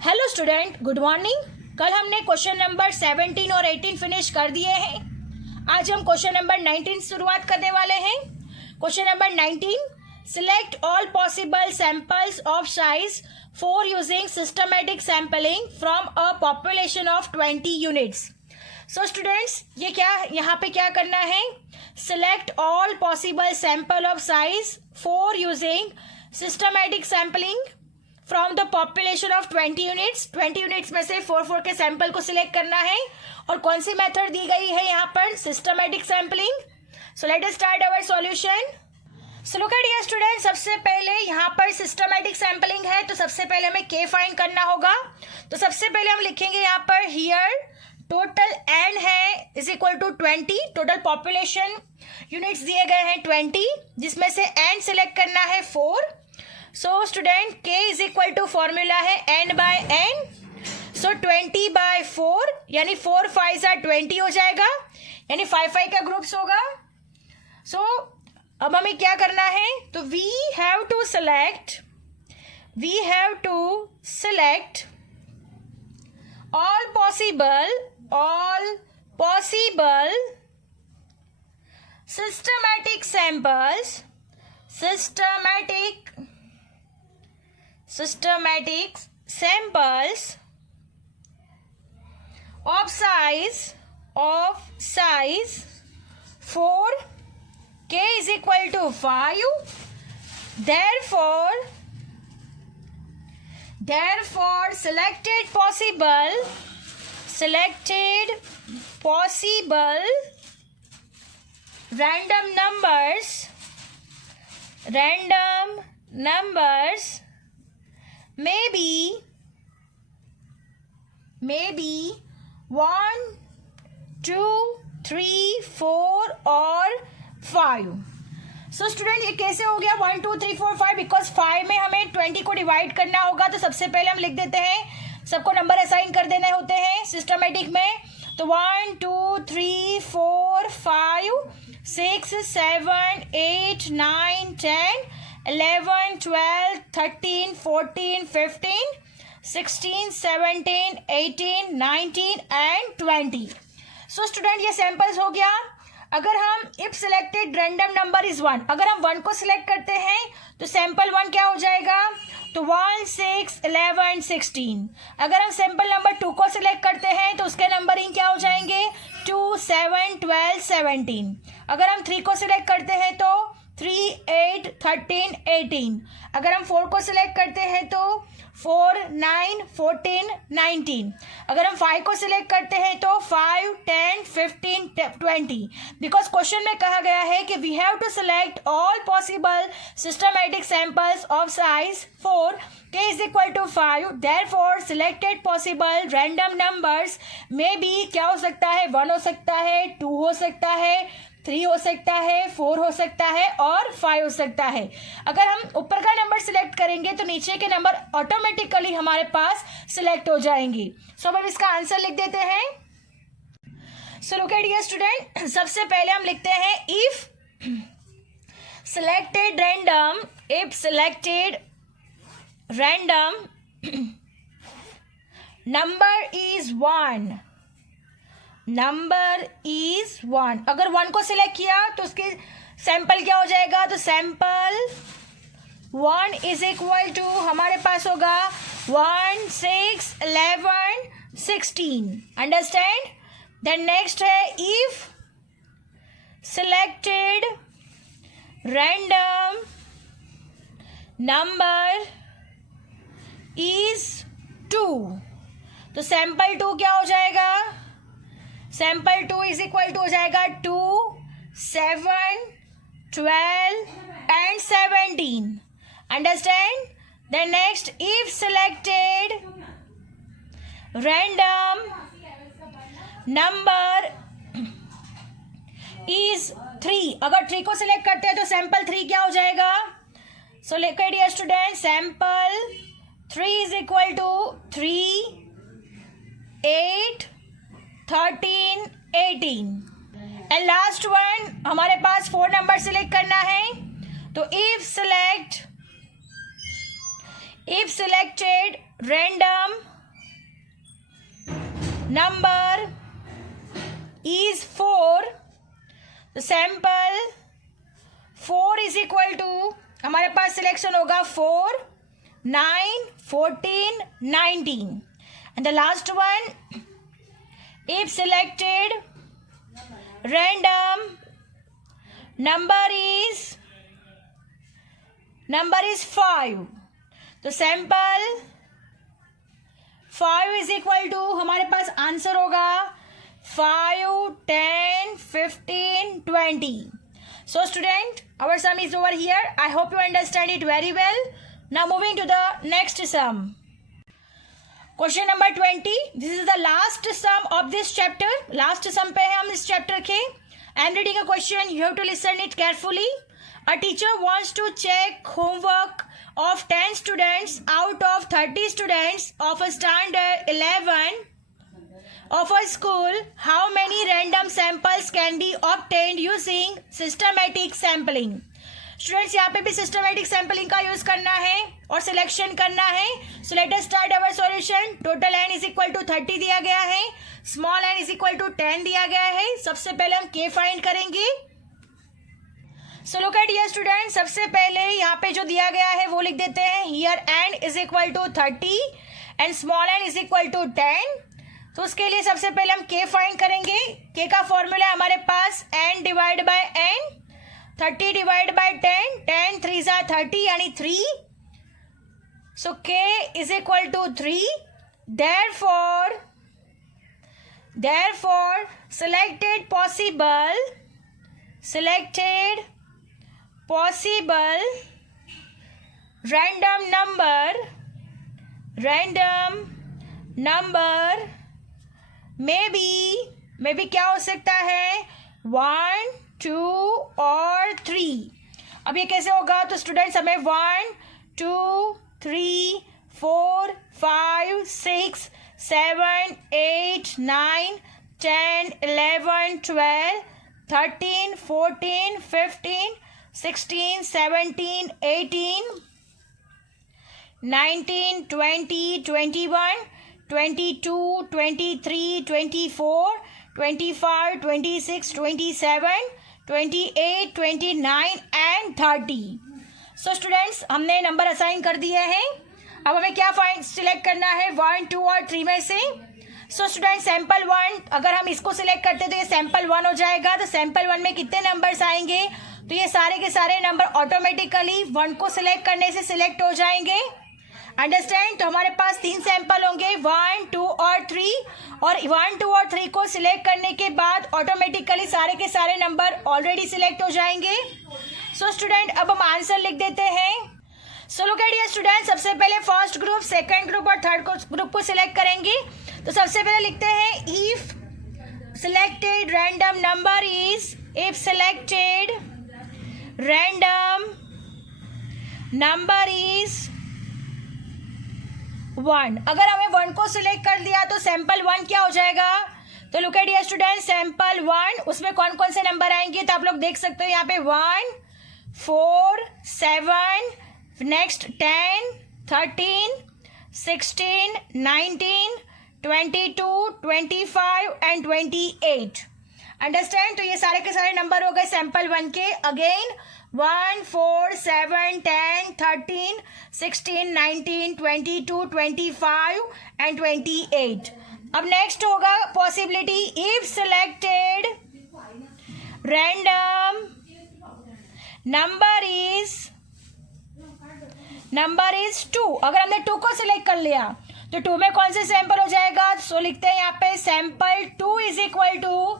Hello student, good morning. कल हमने question number 17 और 18 फिनिश कर दिए हैं। आज हम क्वेश्चन नंबर 19 शुरुआत करने वाले हैं। Question number 19, select all possible samples of size 4 using systematic sampling from a population of 20 units. So students, ये क्या यहाँ पे क्या करना है? Select all possible sample of size 4 using systematic sampling from the population of 20 units. 20 units में से 4 के सैंपल को सिलेक्ट करना है। और कौन सी मेथड दी गई है यहाँ पर? Systematic sampling. So let us start our solution. So look at here student, सबसे पहले यहाँ पर सिस्टमैटिक सैंपलिंग है तो सबसे पहले हमें के फाइंड करना होगा। तो सबसे पहले हम लिखेंगे यहाँ पर हियर टोटल एन है is equal to 20। Total population units दिए गए हैं 20, जिसमें से एन सिलेक्ट करना है 4। So student, k is equal to formula है n by n। So 20 by 4 यानी 4 5 20 हो जाएगा, यानी 5 का ग्रुप्स होगा। सो अब हमें क्या करना है? तो we have to select all possible systematic samples of size 4, k is equal to 5. Therefore selected possible random numbers maybe 1, 2, 3, 4 और 5। सो स्टूडेंट, ये कैसे हो गया 1, 2, 3, 4, 5? बिकॉज 5 में हमें 20 को डिवाइड करना होगा। तो सबसे पहले हम लिख देते हैं, सबको नंबर असाइन कर देने होते हैं सिस्टमैटिक में। तो 1, 2, 3, 4, 5, 6, 7, 8, 9, 10, 11, 12, 13, 14, 15, 16, 17, 18, 19 एंड 20। सो स्टूडेंट, ये सैंपल्स हो गया। अगर हम if selected random number is 1, अगर हम 1 को सिलेक्ट करते हैं तो सैंपल 1 क्या हो जाएगा? तो 1, 6, 11, 16। अगर हम सैंपल नंबर 2 को सिलेक्ट करते हैं तो उसके नंबरिंग क्या हो जाएंगे? 2, 7, 12, 17। अगर हम 3 को सिलेक्ट करते हैं तो 3, 8, 13, 18। अगर हम 4 को सिलेक्ट करते हैं तो 4, 9, 14, 19। अगर हम 5 को सिलेक्ट करते हैं तो 5, 10, 15, 20। बिकॉज क्वेश्चन में कहा गया है कि we have to select all possible systematic samples of size 4, k is equal to 5. Therefore selected possible random numbers में भी क्या हो सकता है? 1 हो सकता है, 2 हो सकता है, 3 हो सकता है, 4 हो सकता है और 5 हो सकता है। अगर हम ऊपर का नंबर सिलेक्ट करेंगे तो नीचे के नंबर ऑटोमेटिकली हमारे पास सिलेक्ट हो जाएंगे। सो अब हम इसका आंसर लिख देते हैं। सो लुक एट हियर स्टूडेंट, सबसे पहले हम लिखते हैं if selected random number is 1। अगर 1 को सिलेक्ट किया तो उसकी सैंपल क्या हो जाएगा? तो सैंपल 1 इज इक्वल टू हमारे पास होगा 1, 6, 11, 16। अंडरस्टैंड? देन नेक्स्ट है if selected random number is 2, तो सैंपल 2 क्या हो जाएगा? सैंपल 2 इज इक्वल टू हो जाएगा 2, 7, 12 and 17। Understand? Then next if selected random number is 3, अगर 3 को सिलेक्ट करते हैं तो सैंपल 3 क्या हो जाएगा? So look at here student, sample 3 is equal to 3, 8, 13, 18 and last one हमारे पास 4 नंबर सिलेक्ट करना है। तो if selected random number is 4, तो सैंपल 4 इज इक्वल टू हमारे पास सिलेक्शन होगा 4, 9, 14, 19 and the last one if selected random number is 5, तो sample 5 is equal to हमारे पास आंसर होगा 5, 10, 15, 20. So student, our sum is over here. I hope you understand it very well. Now moving to the next sum. Question number 20. This is the last sum of this chapter. Last sum पे है हम इस chapter के. I am reading a question. You have to listen it carefully. A teacher wants to check homework of 10 students out of 30 students of a standard 11 of a school. How many random samples can be obtained using systematic sampling? Students यहाँ पे भी systematic sampling का use करना है और selection करना है. So let us start our solution. Total n is equal to 30 दिया गया है, small n is equal to 10 दिया गया है. सबसे पहले हम k फाइंड करेंगे. सो लुक एट हियर स्टूडेंट, सबसे पहले यहाँ पे जो दिया गया है वो लिख देते हैं. Here n is equal to 30 and small n is equal to 10. तो उसके लिए सबसे पहले हम k फाइंड करेंगे. k का फॉर्मूला है हमारे पास n divide by n, 30 divide by 10, 10 3 जा 30 यानी 3. So k is equal to 3. therefore selected possible random number maybe क्या हो सकता है 1, 2 और 3. अब ये कैसे होगा? तो स्टूडेंट्स हमें 1, 2, 3, 4, 5, 6, 7, 8, 9, 10, 11, 12, 13, 14, 15, 16, 17, 18, 19, 20, 21, 22, 23, 24, 25, 26, 27, 28, 29 एंड 30. सो स्टूडेंट्स हमने नंबर असाइन कर दिए हैं. अब हमें क्या फाइंड सिलेक्ट करना है 1, 2 और 3 में से. सो स्टूडेंट सैंपल 1 अगर हम इसको सिलेक्ट करते तो ये सैंपल 1 हो जाएगा. तो सैंपल 1 में कितने नंबर्स आएंगे? तो ये सारे के सारे नंबर ऑटोमेटिकली 1 को सिलेक्ट करने से सिलेक्ट हो जाएंगे. अंडरस्टैंड? तो हमारे पास 3 सैंपल होंगे 1, 2 और 3. और 1, 2 और 3 को सिलेक्ट करने के बाद ऑटोमेटिकली सारे के सारे नंबर ऑलरेडी सिलेक्ट हो जाएंगे. सो स्टूडेंट अब हम आंसर लिख देते हैं. सो लुक एट हियर स्टूडेंट, सबसे पहले फर्स्ट ग्रुप, सेकंड ग्रुप और थर्ड ग्रुप को सिलेक्ट करेंगे. तो सबसे पहले लिखते हैं if selected random number is 1. अगर हमें 1 को सिलेक्ट कर दिया तो सैंपल 1 क्या हो जाएगा? तो look at here student, sample 1 उसमें कौन कौन से नंबर आएंगे? तो आप लोग देख सकते हो यहाँ पे 1, 4, 7, नेक्स्ट 10, 13, 16, 19, 22, 25 एंड 28. अंडरस्टैंड? तो ये सारे के सारे नंबर हो गए सैंपल 1 के. Again 1, 4, 7, 10, 13, 16, 19, 22, 25 and 28. अब नेक्स्ट होगा possibility if selected random number is 2. अगर हमने 2 को सिलेक्ट कर लिया तो 2 में कौन से सैंपल हो जाएगा? सो लिखते हैं यहाँ पे सैंपल 2 इज इक्वल टू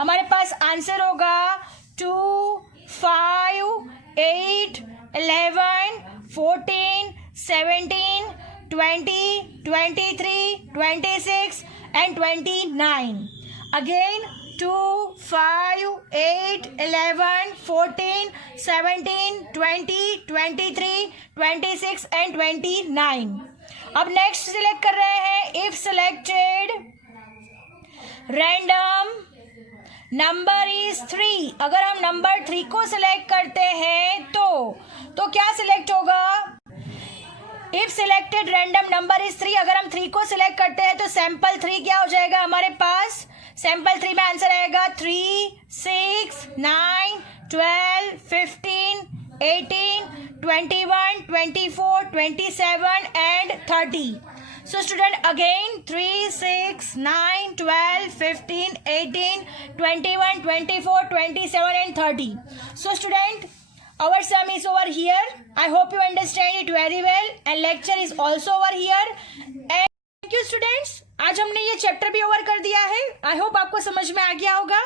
हमारे पास आंसर होगा 2, 5, 8, 11, 14, 17, 20, 23, 26 and 29. Again 2, 5, 8, 11, 14, 17, 20, 23, 26 and 29. अब नेक्स्ट सिलेक्ट कर रहे हैं if selected random number is 3. अगर हम नंबर 3 को सिलेक्ट करते हैं तो क्या सिलेक्ट होगा? If selected random number is 3, अगर हम 3 को सिलेक्ट करते हैं तो सैंपल 3 क्या हो जाएगा हमारे पास? सैंपल 3 में आंसर आएगा 3, 6, 9, 12, 15, 18, 21, 24, 27 and 30. So student, again 3, 6, 9, 12, 15, 18, 21, 24, 27 and 30. So student, our sum is over here. I hope you understand it very well and lecture is also over here. And thank you students. आज हमने ये chapter भी over कर दिया है. I hope आपको समझ में आ गया होगा.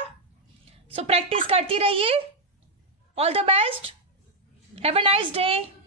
So practice करती रहिए. All the best. Have a nice day.